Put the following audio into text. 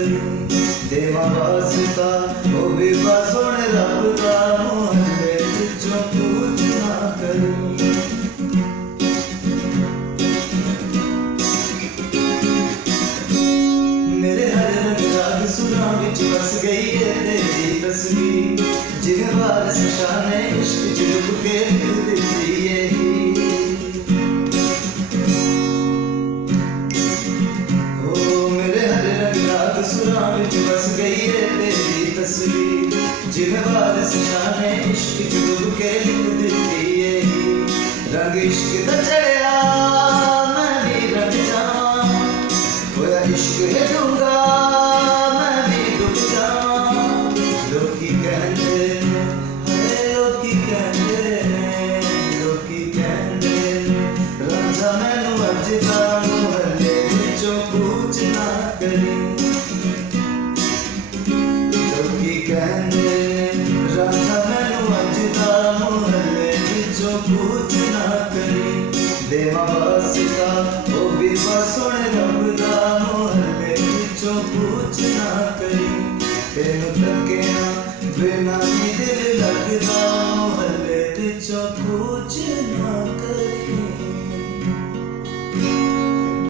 करी, देवा वास्ता ओ बेबा सोने रब दा, मोहल्ले विचों कूच ना करी। मेरे हर रंग राग सुरां विच बस गई है तेरी तस्वीर, जिवें वारस शाने इश्क च डुब के दिल दित्ती है ओ मेरे हर रंग राग सुरां विच बस गई है तेरी तस्वीर, जिवें वारस शाने इश्क च डुब के दिल दित्ती है रंग इश्क दा चढ़िया मैं भी रंग जावां, होया इश्क है डूंगा मैं भी डुब जावां। लोकी कहंदे ने हाय लोकी कहंदे ने, लोकी कहंदे ने रांझा मैनू अज दा, मोहल्ले विचों कूच ना करी। लोकी कहंदे ने रांझा मैनू अज दा, मोहल्ले विचों कूच ना करी, देवा वास्ता ओ बेबा सोने रब दा, मोहल्ले विचों कूच ना करी। तेनू तके ना बिना नी दिल लगदा, मोहल्ले विचों कूच ना